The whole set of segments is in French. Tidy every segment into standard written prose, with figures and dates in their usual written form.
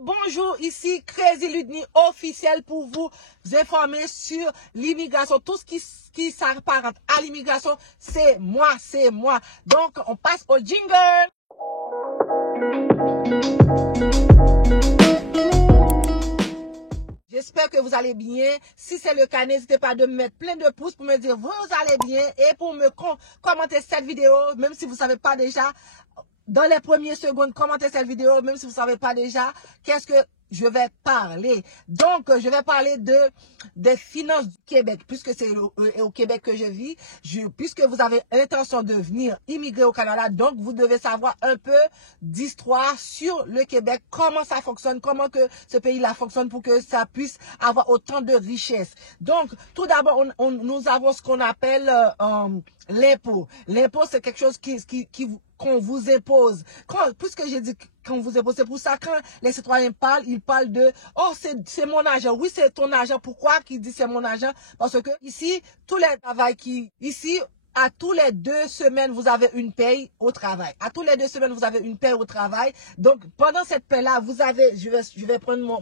Bonjour, ici Crazy Ludni officiel pour vous informer sur l'immigration. Tout ce qui s'apparente à l'immigration, c'est moi. Donc, on passe au jingle. J'espère que vous allez bien. Si c'est le cas, n'hésitez pas de me mettre plein de pouces pour me dire vous allez bien et pour me commenter cette vidéo, même si vous ne savez pas déjà. Dans les premières secondes, commentez cette vidéo, même si vous ne savez pas déjà, qu'est-ce que je vais parler. Donc, je vais parler des finances du Québec, puisque c'est au Québec que je vis. Puisque vous avez l'intention de venir immigrer au Canada, donc vous devez savoir un peu d'histoire sur le Québec, comment ça fonctionne, comment que ce pays-là fonctionne pour que ça puisse avoir autant de richesses. Donc, tout d'abord, nous avons ce qu'on appelle l'impôt. L'impôt, c'est quelque chose qu'on vous impose. Puisque j'ai dit qu'on vous impose, c'est pour ça quand les citoyens parlent, ils parlent de « Oh, c'est mon argent ». Oui, c'est ton argent. Pourquoi qu'ils disent c'est mon argent? Parce que ici, tous les travails ici, à tous les 2 semaines, vous avez une paye au travail. À tous les 2 semaines, vous avez une paye au travail. Donc, pendant cette paye-là, vous avez, je vais prendre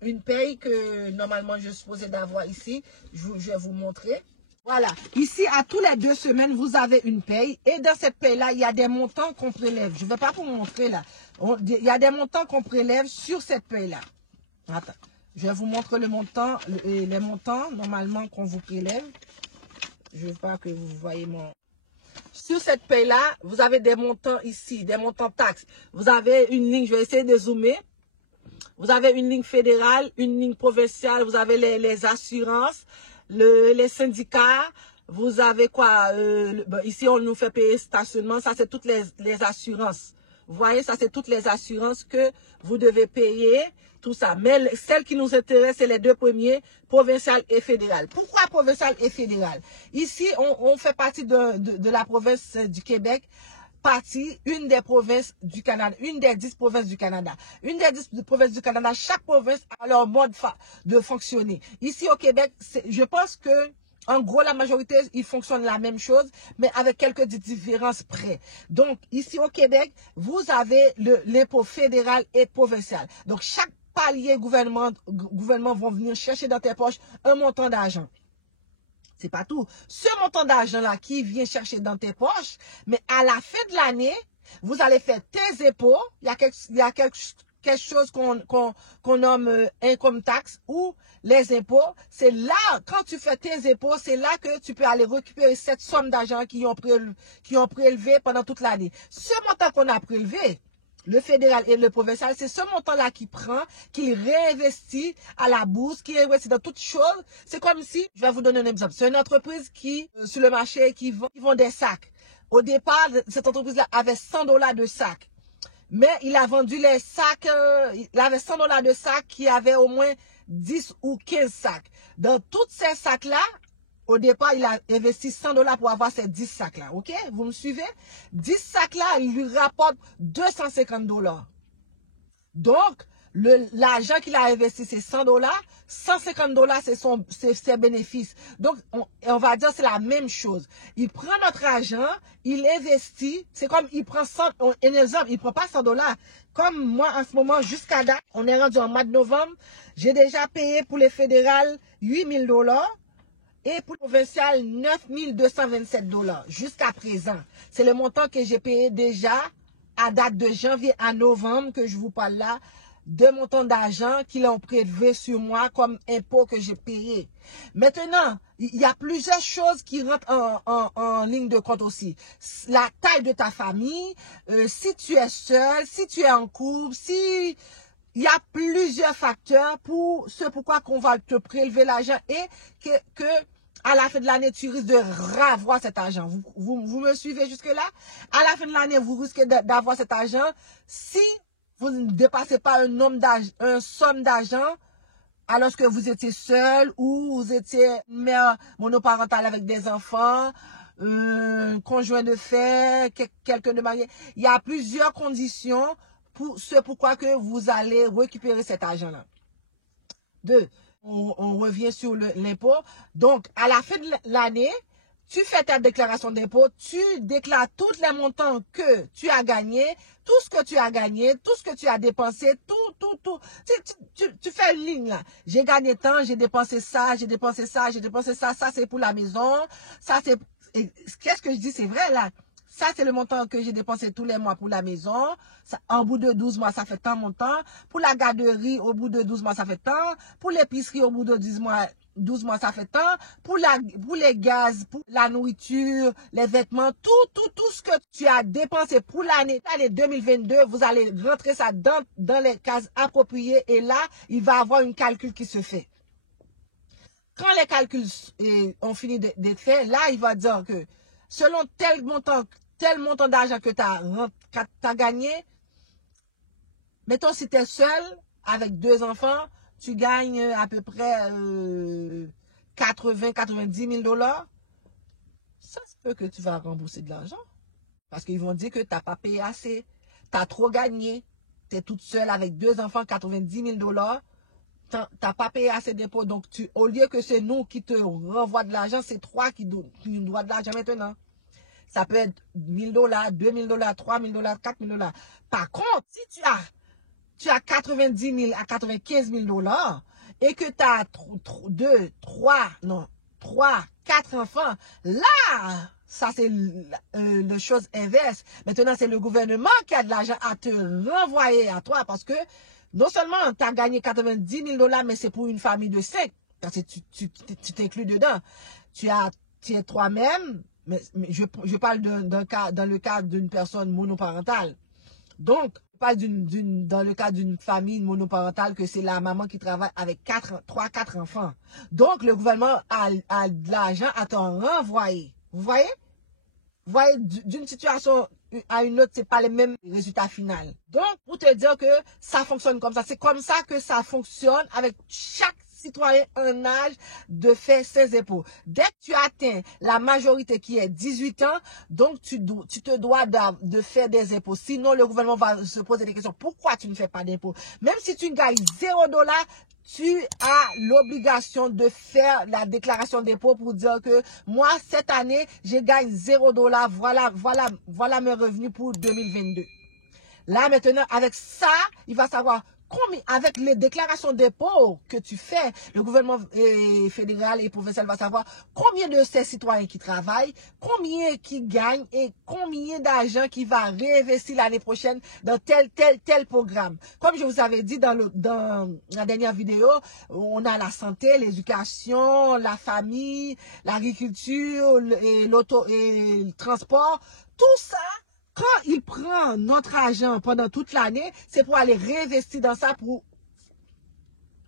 une paye que normalement je suis supposée d'avoir ici. Je vais vous montrer. Voilà, ici, à tous les 2 semaines, vous avez une paye. Et dans cette paye-là, il y a des montants qu'on prélève. Je ne vais pas vous montrer là. Il y a des montants qu'on prélève sur cette paye-là. Attends, je vais vous montrer les montants normalement qu'on vous prélève. Je ne veux pas que vous voyez Sur cette paye-là, vous avez des montants ici, des montants taxes. Vous avez une ligne, je vais essayer de zoomer. Vous avez une ligne fédérale, une ligne provinciale, vous avez les assurances. Les syndicats, vous avez quoi? Ici, on nous fait payer stationnement. Ça, c'est toutes les assurances. Vous voyez, ça, c'est toutes les assurances que vous devez payer. Tout ça. Mais celles qui nous intéressent, c'est les 2 premiers, provincial et fédéral. Pourquoi provincial et fédéral? Ici, on fait partie de la province du Québec. Une des provinces du Canada, une des 10 provinces du Canada. Une des 10 provinces du Canada, chaque province a leur mode de fonctionner. Ici au Québec, je pense que en gros, la majorité, ils fonctionnent la même chose, mais avec quelques différences près. Donc, ici au Québec, vous avez l'impôt fédéral et provincial. Donc, chaque palier gouvernement vont venir chercher dans tes poches un montant d'argent. C'est pas tout. Ce montant d'argent-là qui vient chercher dans tes poches, mais à la fin de l'année, vous allez faire tes impôts. Il y a quelque chose qu'on nomme income tax ou les impôts. C'est là, quand tu fais tes impôts, c'est là que tu peux aller récupérer cette somme d'argent qui ont prélevé pendant toute l'année. Ce montant qu'on a prélevé, le fédéral et le provincial, c'est ce montant-là qu'il réinvestit à la bourse, qui réinvestit dans toutes choses. C'est comme si, je vais vous donner un exemple. C'est une entreprise sur le marché, qui vend des sacs. Au départ, cette entreprise-là avait $100 de sacs. Mais il a vendu les sacs, il avait $100 de sacs qui avaient au moins 10 ou 15 sacs. Dans tous ces sacs-là, au départ, il a investi $100 pour avoir ces 10 sacs-là, ok? Vous me suivez? 10 sacs-là, il lui rapporte $250. Donc, l'argent qu'il a investi, c'est $100. $150, c'est ses bénéfices. Donc, on va dire c'est la même chose. Il prend notre argent, il investit. C'est comme il prend un exemple, il prend pas $100. Comme moi, en ce moment, jusqu'à date, on est rendu en mois de novembre. J'ai déjà payé pour les fédérales $8,000. Et pour le provincial, $9,227 jusqu'à présent. C'est le montant que j'ai payé déjà à date de janvier à novembre que je vous parle là. 2 montants d'argent qu'ils ont prélevé sur moi comme impôt que j'ai payé. Maintenant, il y a plusieurs choses qui rentrent en ligne de compte aussi. La taille de ta famille, si tu es seul, si tu es en couple, si... Il y a plusieurs facteurs pourquoi qu'on va te prélever l'argent et que à la fin de l'année, tu risques de ravoir cet argent. Vous me suivez jusque-là? À la fin de l'année, vous risquez d'avoir cet argent si vous ne dépassez pas un somme d'argent alors que vous étiez seul ou vous étiez mère monoparentale avec des enfants, conjoint de fait, quelqu'un de marié. Il y a plusieurs conditions pourquoi que vous allez récupérer cet argent-là. 2. On revient sur l'impôt. Donc, à la fin de l'année, tu fais ta déclaration d'impôt, tu déclares tous les montants que tu as gagnés, tout ce que tu as gagné, tout ce que tu as dépensé, tout. Tu fais une ligne là. J'ai gagné tant, j'ai dépensé ça, j'ai dépensé ça, j'ai dépensé ça, ça c'est pour la maison, ça c'est... Qu'est-ce que je dis, c'est vrai là. Ça, c'est le montant que j'ai dépensé tous les mois pour la maison. Ça, en bout de 12 mois, ça fait tant montant. Pour la garderie, au bout de 12 mois, ça fait tant. Pour l'épicerie, au bout de 12 mois, ça fait tant. Pour les gaz, pour la nourriture, les vêtements, tout ce que tu as dépensé pour l'année 2022, vous allez rentrer ça dans les cases appropriées. Et là, il va y avoir un calcul qui se fait. Quand les calculs ont fini d'être faits, là, il va dire que selon tel montant d'argent que tu as gagné, mettons si tu es seul avec 2 enfants, tu gagnes à peu près 90 000 $. Ça se peut que tu vas rembourser de l'argent. Parce qu'ils vont dire que tu n'as pas payé assez. Tu as trop gagné. Tu es toute seule avec 2 enfants, 90 000 $. Tu n'as pas payé assez d'impôts. Donc, au lieu que c'est nous qui te renvoie de l'argent, c'est toi qui nous dois de l'argent maintenant. Ça peut être 1 000 $, 2 000 $, 3 000 $, 4 000 $. Par contre, si tu as 90 000 à 95 000 $ et que tu as 3, 4 enfants, là, ça c'est la chose inverse. Maintenant, c'est le gouvernement qui a de l'argent à te renvoyer à toi parce que non seulement tu as gagné 90 000 $, mais c'est pour une famille de 5. Parce que tu t'inclus dedans. Tu es toi-même. Mais je parle dans le cas d'une personne monoparentale. Donc, je parle dans le cas d'une famille monoparentale que c'est la maman qui travaille avec 3-4 enfants. Donc, le gouvernement a de l'argent à t'en renvoyer. Vous voyez? Vous voyez, d'une situation à une autre, c'est pas les mêmes résultats finaux. Donc, pour te dire que ça fonctionne comme ça, c'est comme ça que ça fonctionne avec chaque citoyen en âge de faire ses impôts. Dès que tu atteins la majorité qui est 18 ans, donc tu te dois de faire des impôts. Sinon, le gouvernement va se poser des questions. Pourquoi tu ne fais pas d'impôts? Même si tu gagnes 0 $, tu as l'obligation de faire la déclaration d'impôt pour dire que moi, cette année, je gagne 0 $. Voilà mes revenus pour 2022. Là, maintenant, avec ça, il va savoir combien, avec les déclarations d'impôts que tu fais, le gouvernement fédéral et provincial va savoir combien de ces citoyens qui travaillent, combien qui gagnent et combien d'argent qui va réinvestir l'année prochaine dans tel programme. Comme je vous avais dit dans la dernière vidéo, on a la santé, l'éducation, la famille, l'agriculture et le transport, tout ça. Quand il prend notre argent pendant toute l'année, c'est pour aller réinvestir dans ça pour,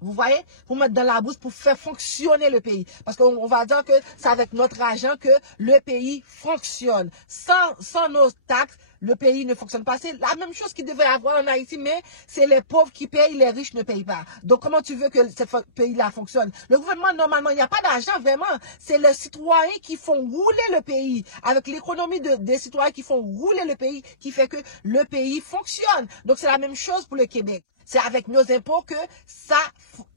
vous voyez, pour mettre dans la bourse, pour faire fonctionner le pays. Parce qu'on va dire que c'est avec notre argent que le pays fonctionne. Sans nos taxes, le pays ne fonctionne pas. C'est la même chose qu'il devrait avoir en Haïti, mais c'est les pauvres qui payent, les riches ne payent pas. Donc, comment tu veux que ce pays-là fonctionne? Le gouvernement, normalement, il n'y a pas d'argent, vraiment. C'est les citoyens qui font rouler le pays. Avec l'économie des citoyens qui font rouler le pays, qui fait que le pays fonctionne. Donc, c'est la même chose pour le Québec. C'est avec nos impôts que ça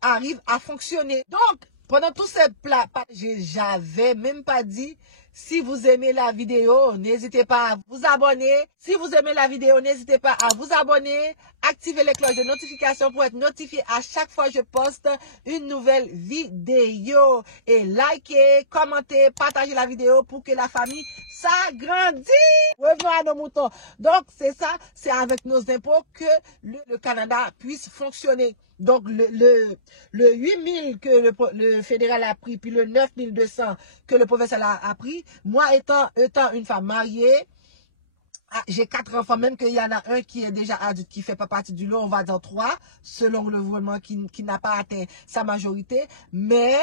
arrive à fonctionner. Donc, pendant tous ces plats, j'avais même pas dit, si vous aimez la vidéo, n'hésitez pas à vous abonner. Si vous aimez la vidéo, n'hésitez pas à vous abonner. Activez les cloches de notification pour être notifié à chaque fois que je poste une nouvelle vidéo. Et likez, commentez, partagez la vidéo pour que la famille s'agrandisse. Revenons à nos moutons. Donc, c'est ça, c'est avec nos impôts que le Canada puisse fonctionner. Donc, le 8 000 que le fédéral a pris, puis le 9 200 que le provincial a pris, moi étant une femme mariée, j'ai 4 enfants, même qu'il y en a un qui est déjà adulte, qui fait pas partie du lot, on va dire 3, selon le gouvernement qui n'a pas atteint sa majorité. Mais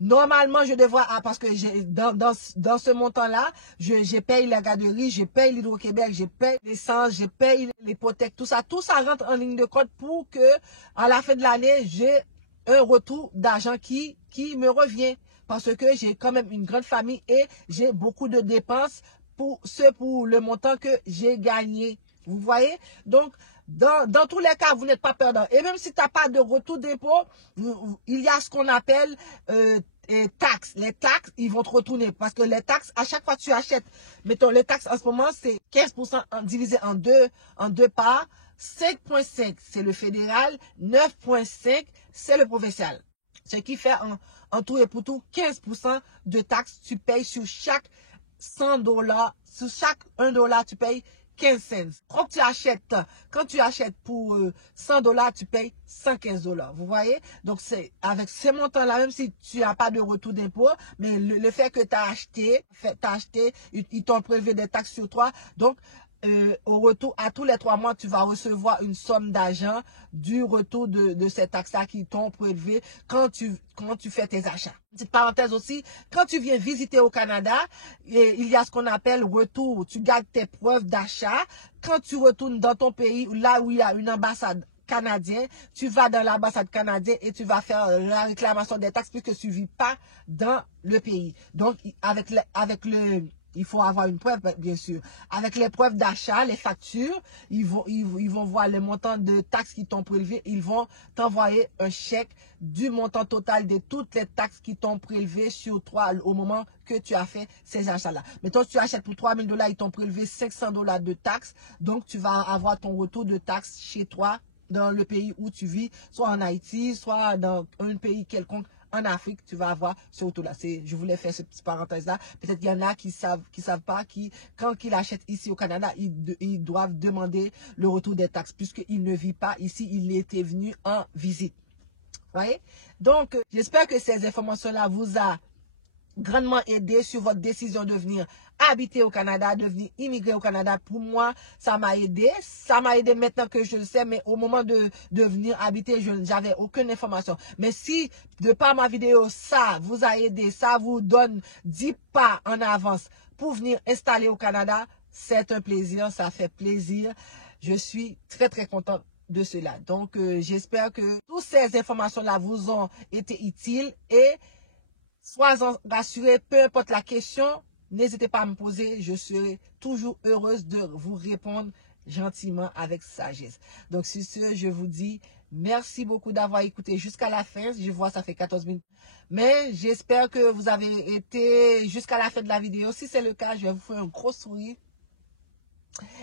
normalement, je devrais, parce que dans ce montant-là, je paye la garderie, je paye l'Hydro-Québec, je paye l'essence, je paye l'hypothèque, tout ça rentre en ligne de compte pour que, à la fin de l'année, j'ai un retour d'argent qui me revient. Parce que j'ai quand même une grande famille et j'ai beaucoup de dépenses pour le montant que j'ai gagné. Vous voyez? Donc, dans tous les cas, vous n'êtes pas perdant. Et même si tu n'as pas de retour d'impôt, il y a ce qu'on appelle taxes. Les taxes, ils vont te retourner. Parce que les taxes, à chaque fois que tu achètes, mettons, les taxes en ce moment, c'est 15% divisé en deux parts. 5,5 c'est le fédéral, 9,5 c'est le provincial. Ce qui fait en tout et pour tout 15% de taxes tu payes sur chaque $100. Sur chaque $1, tu payes 15 cents. Quand tu achètes pour $100, tu payes $115. Vous voyez? Donc, c'est avec ces montants-là, même si tu n'as pas de retour d'impôt, mais le fait que tu as acheté, ils t'ont prélevé des taxes sur toi. Donc, au retour, à tous les 3 mois, tu vas recevoir une somme d'argent du retour de ces taxes-là qui t'ont prélevé quand tu fais tes achats. Petite parenthèse aussi, quand tu viens visiter au Canada, il y a ce qu'on appelle retour. Tu gardes tes preuves d'achat. Quand tu retournes dans ton pays, là où il y a une ambassade canadienne, tu vas dans l'ambassade canadienne et tu vas faire la réclamation des taxes puisque tu ne vis pas dans le pays. Donc, il faut avoir une preuve, bien sûr. Avec les preuves d'achat, les factures, ils vont voir le montant de taxes qui t'ont prélevé. Ils vont t'envoyer un chèque du montant total de toutes les taxes qui t'ont prélevé sur toi au moment que tu as fait ces achats-là. Mettons, si tu achètes pour $3,000, ils t'ont prélevé $500 de taxes. Donc, tu vas avoir ton retour de taxes chez toi, dans le pays où tu vis, soit en Haïti, soit dans un pays quelconque. En Afrique, tu vas avoir ce retour-là. Je voulais faire cette petite parenthèse-là. Peut-être qu'il y en a qui savent pas, quand ils achètent ici au Canada, ils doivent demander le retour des taxes, puisqu'ils ne vivent pas ici, il était venu en visite. Vous voyez? Donc, j'espère que ces informations-là vous a grandement aidé sur votre décision de venir habiter au Canada, de venir immigrer au Canada. Pour moi, ça m'a aidé. Ça m'a aidé maintenant que je le sais, mais au moment de venir habiter, je n'avais aucune information. Mais si, de par ma vidéo, ça vous a aidé, ça vous donne 10 pas en avance pour venir installer au Canada, c'est un plaisir, ça fait plaisir. Je suis très, très contente de cela. Donc, j'espère que toutes ces informations-là vous ont été utiles et soyez rassurés, peu importe la question, n'hésitez pas à me poser, je serai toujours heureuse de vous répondre gentiment avec sagesse. Donc sur ce, je vous dis merci beaucoup d'avoir écouté jusqu'à la fin. Je vois ça fait 14 minutes. Mais j'espère que vous avez été jusqu'à la fin de la vidéo. Si c'est le cas, je vais vous faire un gros sourire.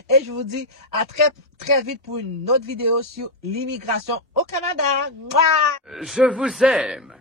Et je vous dis à très très vite pour une autre vidéo sur l'immigration au Canada. Mouah! Je vous aime.